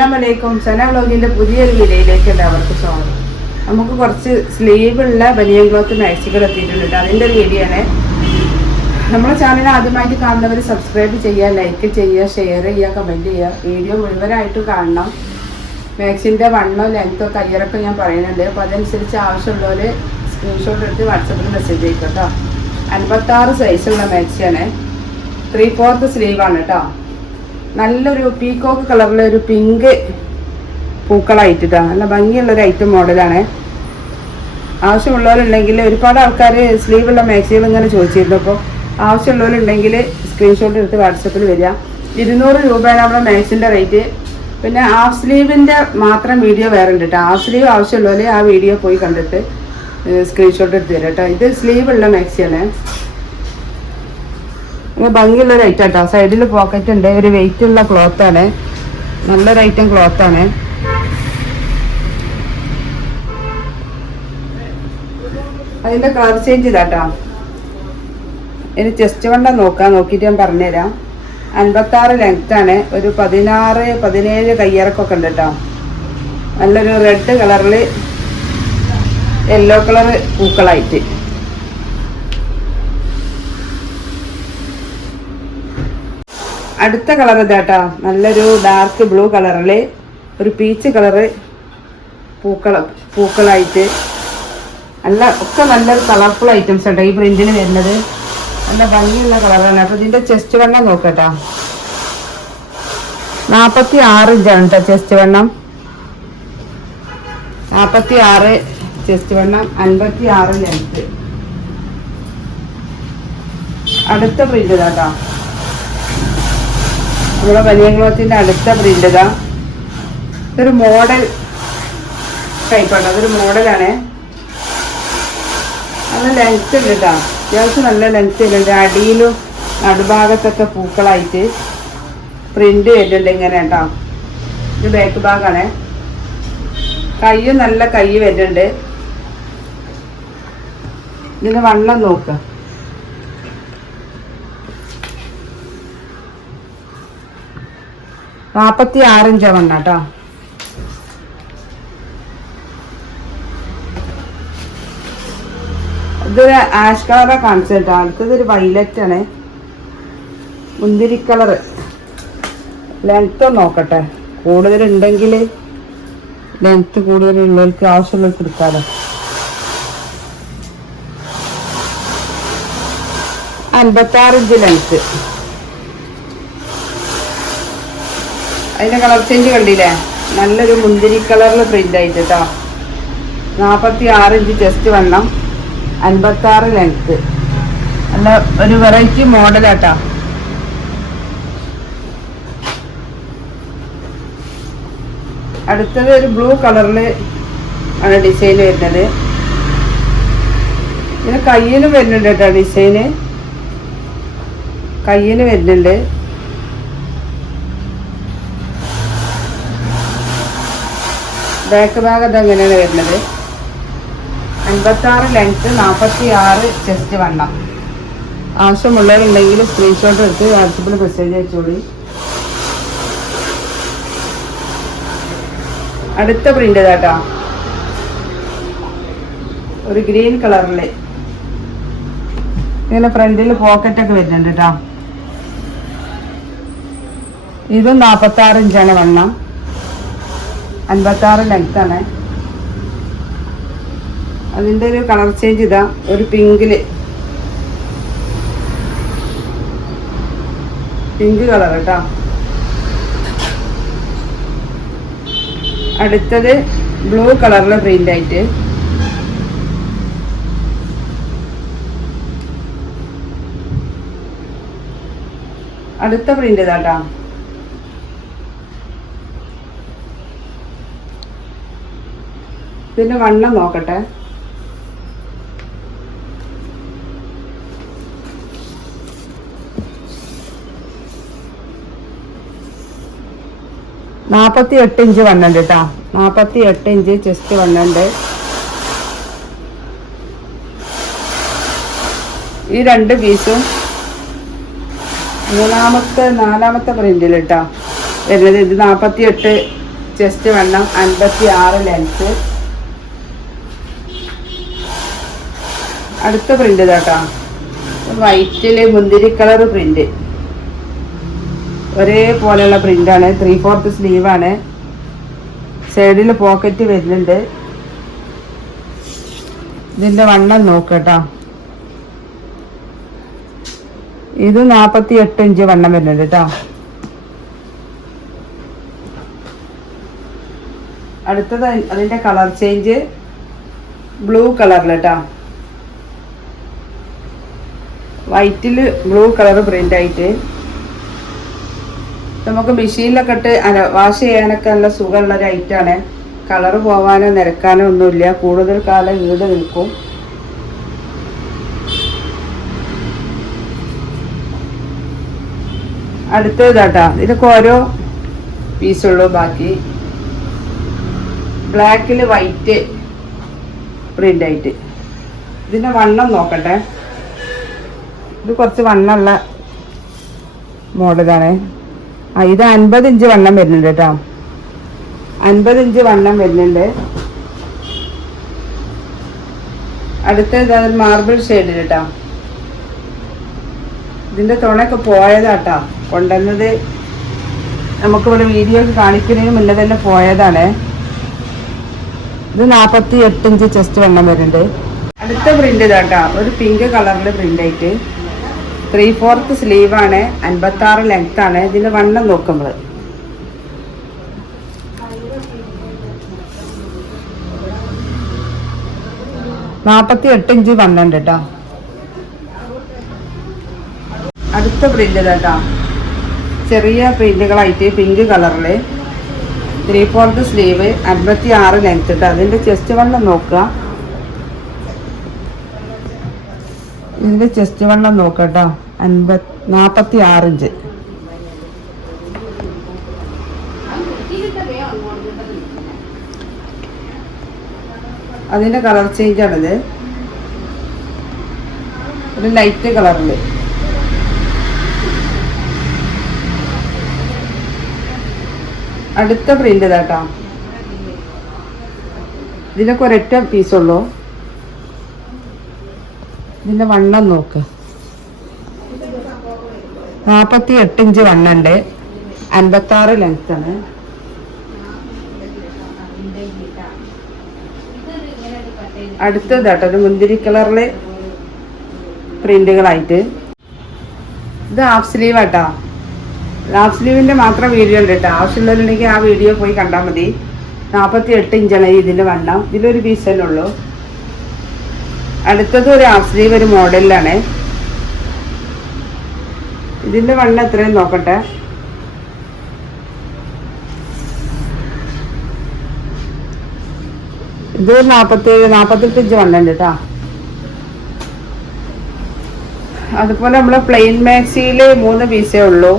അസ്സലാമലൈക്കും. സന വ്ലോഗിന്റെ പുതിയൊരു വീഡിയോയിലേക്ക് എല്ലാവർക്കും സ്വാഗതം. നമുക്ക് കുറച്ച് സ്ലീവുള്ള ബനിയൻ ക്ലോത്ത് മാക്സികൾ എത്തിയിട്ടുണ്ട്. അതിൻ്റെ ഒരു വീഡിയോ ആണ്. നമ്മുടെ ചാനൽ ആദ്യമായിട്ട് കാണുന്നവർ സബ്സ്ക്രൈബ് ചെയ്യുക, ലൈക്ക് ചെയ്യുക, ഷെയർ ചെയ്യുക, കമൻറ്റ് ചെയ്യുക. വീഡിയോ മുഴുവനായിട്ട് കാണണം. മാക്സിൻ്റെ വണ്ണോ ലെങ്ത്തോ കയ്യറൊക്കെ ഞാൻ പറയുന്നുണ്ട്. അപ്പോൾ അതനുസരിച്ച് ആവശ്യമുള്ളവർ സ്ക്രീൻഷോട്ട് എടുത്ത് വാട്സപ്പിൽ മെസ്സേജ് ചെയ്യും കേട്ടോ. 56 സൈസുള്ള മാക്സിയാണ്. 3/4 സ്ലീവാണ് കേട്ടോ. നല്ലൊരു പീക്കോക്ക് കളറിലെ ഒരു പിങ്ക് പൂക്കളായിട്ടാണ്. നല്ല ഭംഗിയുള്ളൊരു ഐറ്റം മോഡലാണ്. ആവശ്യമുള്ളവരുണ്ടെങ്കിൽ ഒരുപാട് ആൾക്കാർ സ്ലീവുള്ള മാക്സികൾ ഇങ്ങനെ ചോദിച്ചിരുന്നു. അപ്പോൾ ആവശ്യമുള്ളവരുണ്ടെങ്കിൽ സ്ക്രീൻഷോട്ട് എടുത്ത് വാട്സപ്പിൽ വരിക. 200 രൂപയാണ് നമ്മുടെ മാക്സിൻ്റെ റേറ്റ്. പിന്നെ ഹാഫ് സ്ലീവിൻ്റെ മാത്രം വീഡിയോ വേറെ ഉണ്ട് കേട്ടോ. ഹാഫ് സ്ലീവ് ആവശ്യമുള്ളവർ ആ വീഡിയോ പോയി കണ്ടിട്ട് സ്ക്രീൻഷോട്ട് എടുത്ത് തരാം കേട്ടോ. ഇത് സ്ലീവുള്ള മാക്സിയാണ്. ഭംഗിയുള്ളൊരു ഐറ്റം കേട്ടോ. സൈഡിൽ പോക്കറ്റ് ഉണ്ട്. ഒരു വെയിറ്റ് ഉള്ള ക്ലോത്താണ്. നല്ലൊരു ഐറ്റം ക്ലോത്താണ്. അതിൻ്റെ കളർ ചേഞ്ച് ഇതാട്ടോ. ഇനി ചെസ്റ്റ് വണ്ണം നോക്കിയിട്ട് ഞാൻ പറഞ്ഞുതരാം. 56 ലെങ്ത്താണ്. ഒരു 16-17 കയ്യിറക്കൊക്കെ ഉണ്ട് കേട്ടോ. നല്ലൊരു റെഡ് കളറിൽ യെല്ലോ കളർ പൂക്കളായിട്ട്. അടുത്ത കളർ ഇതാട്ടോ. നല്ലൊരു ഡാർക്ക് ബ്ലൂ കളറിൽ ഒരു പീച്ച് കളറ് പൂക്കളായിട്ട് ഒക്കെ നല്ലൊരു കളർഫുൾ ഐറ്റംസ് കേട്ടോ. ഈ പ്രിന്റിന് വരുന്നത് നല്ല ഭംഗിയുള്ള കളറാണ്. അപ്പോൾ ഇതിൻ്റെ ചെസ്റ്റ് വണ്ണം നോക്കട്ടോ. 46 ഇഞ്ചാണ് കേട്ടോ ചെസ്റ്റ് വണ്ണം. 46 ചെസ്റ്റ് വണ്ണം, 56 ലെങ്ത്ത്. അടുത്ത പ്രിന്റ് ഇതാട്ടോ. നമ്മുടെ ബനിയൻ ക്ലോത്തിന്റെ അടുത്ത പ്രിന്റ് ഇതാ. ഇതൊരു മോഡൽ ടൈപ്പാണ്. അതൊരു മോഡലാണ്. നല്ല ലെങ്ത്ത് ഉണ്ട് കേട്ടോ. അത്യാവശ്യം നല്ല ലെങ്ത്ത് ഉണ്ട്. അടിയിലും നടുഭാഗത്തൊക്കെ പൂക്കളായിട്ട് പ്രിന്റ് വരുന്നുണ്ട് ഇങ്ങനെ കേട്ടോ. ഇത് ബാക്ക് ഭാഗമാണ്. കയ്യും നല്ല കൈ വരുന്നുണ്ട്. ഇതിന് വണ്ണം നോക്കുക. 46 ഇഞ്ചാണ് വണ്ണ കേട്ടോ. ഇതൊരു ആഷ് കളറാണ് കാണിച്ചത് കേട്ടോ. അടുത്തതൊരു വൈലറ്റ് ആണ്. മുന്തിരി കളറ്. ലെങ്ത്ത് നോക്കട്ടെ. കൂടുതലുണ്ടെങ്കിൽ ലെങ്ത്ത് കൂടുതലുള്ളവർക്ക് ആവശ്യമുള്ളവർക്ക് എടുക്കാമല്ലോ. 56 ഇഞ്ച് ലെങ്ത്ത്. അതിൻ്റെ കളർ ചേഞ്ച് കണ്ടില്ലേ? നല്ലൊരു മുന്തിരി കളറിൽ പ്രിന്റ് ആയിട്ട് കേട്ടോ. 46 ഇഞ്ച് ചെസ്റ്റ് വണ്ണം, 56 ലെങ്ത്ത്. നല്ല ഒരു വെറൈറ്റി മോഡലാട്ടോ. അടുത്തത് ഒരു ബ്ലൂ കളറിൽ ആണ് ഡിസൈൻ വരുന്നത്. ഇതിന് കയ്യിനും വരുന്നുണ്ട് കേട്ടോ. ഡിസൈന് കയ്യിന് വരുന്നുണ്ട്. ബാക്ക് ഭാഗം ഇതെങ്ങനെയാണ് വരുന്നത്. 56 ലെങ്ത്ത്, 46 ചെസ്റ്റ് വണ്ണം. ആവശ്യമുള്ളവരുണ്ടെങ്കിൽ സ്ക്രീൻഷോട്ട് എടുത്ത് വാട്സപ്പിൽ മെസ്സേജ് അയച്ചോളി. അടുത്ത പ്രിന്റ് ഇതാട്ടോ. ഒരു ഗ്രീൻ കളറിൽ ഇങ്ങനെ ഫ്രണ്ടിൽ പോക്കറ്റൊക്കെ വരുന്നുണ്ട് കേട്ടോ. ഇതും 46 ഇഞ്ചാണ് വണ്ണം, 56 ലെങ്ത്താണ്. അതിൻ്റെ ഒരു കളർ ചേഞ്ച് ഇതാ. ഒരു പിങ്ക് കളർ കേട്ടോ. അടുത്തത് ബ്ലൂ കളറിലെ പ്രിന്റ് ആയിട്ട്. അടുത്ത പ്രിന്റ് ഇതാട്ടോ. ഇതിന്റെ വണ്ണം നോക്കട്ടെ. 48 ഇഞ്ച് വണ്ണുണ്ട് കേട്ടോ. 48 ഇഞ്ച് ചെസ്റ്റ് വണ്ണുണ്ട്. ഈ രണ്ട് പീസും നാലാമത്തെ പ്രിന്റിൽ കേട്ടോ വരുന്നത്. ഇത് 48 ചെസ്റ്റ് വണ്ണം, 56 ലെങ്ത്. അടുത്ത പ്രിന്റ് ഇതാട്ടോ, വൈറ്റില് മുന്തിരി കളർ പ്രിന്റ്, ഒരേപോലെയുള്ള പ്രിന്റാണ്. 3/4 സ്ലീവാണ്. സൈഡിൽ പോക്കറ്റ് വരുന്നുണ്ട്. ഇതിന്റെ വണ്ണം നോക്കട്ടോ, ഇത് 48 ഇഞ്ച് വണ്ണം വരുന്നുണ്ട് കേട്ടോ. അടുത്തത് അതിന്റെ കളർ ചേഞ്ച് ബ്ലൂ കളറിൽ കേട്ടോ, വൈറ്റില് ബ്ലൂ കളർ പ്രിന്റ് ആയിട്ട്. നമുക്ക് മെഷീനിലൊക്കെ ഇട്ട് വാഷ് ചെയ്യാനൊക്കെ നല്ല സുഖമുള്ള ഒരു ഐറ്റാണ്. കളറ് പോവാനോ നിരക്കാനോ ഒന്നുമില്ല, കൂടുതൽ കാലം ഈട് നിൽക്കും. അടുത്തതാട്ടാ, ഇതൊക്കെ ഓരോ പീസുള്ളൂ. ബാക്കി ബ്ലാക്കിൽ വൈറ്റ് പ്രിന്റ് ആയിട്ട്. ഇതിന്റെ വണ്ണം നോക്കട്ടെ, ഇത് കുറച്ച് വണ്ണമുള്ള മോഡലാണ്. ഇത് 50 ഇഞ്ച് വണ്ണം വരുന്നുണ്ട് കേട്ടോ, 50 ഇഞ്ച് വണ്ണം വരുന്നുണ്ട്. അടുത്തത് മാർബിൾ ഷെയ്ഡ് കേട്ടോ. ഇതിന്റെ തുണയൊക്കെ പോയതാട്ടോ, കൊണ്ടുവന്നത് നമുക്കിവിടെ വീഡിയോ കാണിക്കുന്നതിന് മുന്നേ തന്നെ പോയതാണ്. ഇത് 48 ഇഞ്ച് ചെസ്റ്റ് വണ്ണം വരുന്നുണ്ട്. അടുത്ത പ്രിന്റ് ഇതാട്ടോ, ഒരു പിങ്ക് കളറിൽ പ്രിന്റ് ആയിട്ട്. 3/4 സ്ലീവാണ്, 56 ലെങ്ത് ആണ്. ഇതിന്റെ വണ്ണം നോക്കുമ്പോൾ 48 ഇഞ്ച് വണ്ണുണ്ട് കേട്ടോ. അടുത്ത പ്രിന്റ് കേട്ടോ, ചെറിയ പ്രിന്റുകളായിട്ട് പിങ്ക് കളറില് 3/4 സ്ലീവ്, 56 ലെങ്ത് കേട്ടോ. അതിന്റെ ചെസ്റ്റ് വണ്ണം നോക്കുക, ഇതിന്റെ ചെസ്റ്റ് വണ്ണം നോക്കട്ടോ, 46 ഇഞ്ച്. അതിന്റെ കളർ ചേഞ്ച് ആണിത്, ഒരു ലൈറ്റ് കളറില്. അടുത്ത പ്രിന്റ് ഇതാട്ടോ, ഇതിനൊക്കെ ഒരൊറ്റ പീസുള്ളൂ. ഇതിന്റെ വണ്ണം നോക്ക്, 48 ഇഞ്ച് വണ്ണുണ്ട്, 56 ലെങ്ത് ആണ്. അടുത്തതാട്ടോ, ഒരു മുന്തിരി കളറില് പ്രിന്റുകളായിട്ട്. ഇത് ഹാഫ് സ്ലീവ് ആട്ടോ, ഹാഫ് സ്ലീവിന്റെ മാത്രം വീഡിയോ ഉണ്ട് കേട്ടോ. ആവശ്യമുള്ളവരുണ്ടെങ്കിൽ ആ വീഡിയോ പോയി കണ്ടാൽ മതി. 48 ഇഞ്ചാണ് ഇതിന്റെ വണ്ണം. ഇതിലൊരു പീസ് തന്നെ ഉള്ളൂ. അടുത്തത് ഒരു ഹാഫ് സ്ലീവ്, ഒരു മോഡലിലാണ്. ഇതിന്റെ വണ്ണം എത്രയും നോക്കട്ടെ, ഇത് 48 ഇഞ്ച് വണ്ണുണ്ട് കേട്ടോ. അതുപോലെ നമ്മള് പ്ലെയിൻ മാക്സിയില് 3 പീസേ ഉള്ളൂ.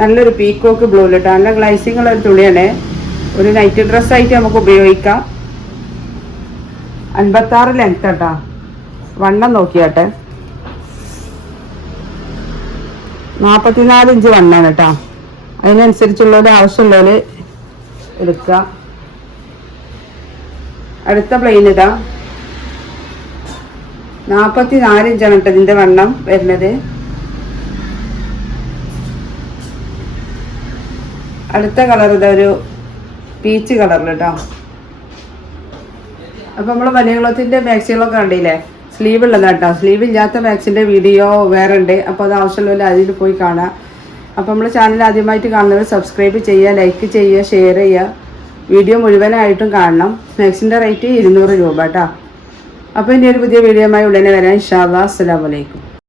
നല്ലൊരു പീക്കോക്ക് ബ്ലൂ കേട്ടോ, നല്ല ഗ്ലൈസിംഗ് ഉള്ള ഒരു തുണിയാണ്. ഒരു നൈറ്റ് ഡ്രസ് ആയിട്ട് നമുക്ക് ഉപയോഗിക്കാം. 56 ലെങ്ത് കേട്ടോ. വണ്ണം നോക്കിയാട്ടെ, 44 ഇഞ്ച് വണ്ണാണ് കേട്ടോ. അതിനനുസരിച്ചുള്ളവര് ആവശ്യമുള്ളവര് എടുക്കുക. അടുത്ത പ്ലെയിൻ ഇതാ, 44 ഇഞ്ചാണ് കേട്ടോ ഇതിന്റെ വണ്ണം വരുന്നത്. അടുത്ത കളർ ഇതാ, ഒരു പീച്ച് കളറിൽ കേട്ടോ. അപ്പൊ നമ്മള് വലിയ ക്ലോത്തിന്റെ മാക്സികളൊക്കെ കണ്ടില്ലേ, സ്ലീവ് ഉള്ളതാണ് കേട്ടോ. സ്ലീവ് ഇല്ലാത്ത മാക്സിന്റെ വീഡിയോ വേറെ ഉണ്ട്, അപ്പോൾ അത് ആവശ്യമുള്ള അതിൽ പോയി കാണാം. അപ്പോൾ നമ്മുടെ ചാനൽ ആദ്യമായിട്ട് കാണുന്നവർ സബ്സ്ക്രൈബ് ചെയ്യുക, ലൈക്ക് ചെയ്യുക, ഷെയർ ചെയ്യുക. വീഡിയോ മുഴുവനായിട്ടും കാണണം. മാക്സിന്റെ റേറ്റ് 200 രൂപ കേട്ടോ. അപ്പോൾ ഇനി ഒരു പുതിയ വീഡിയോയുമായി ഉടനെ വരാം. ഇൻഷാ അല്ലാഹ്. അസ്സലാമു അലൈക്കും.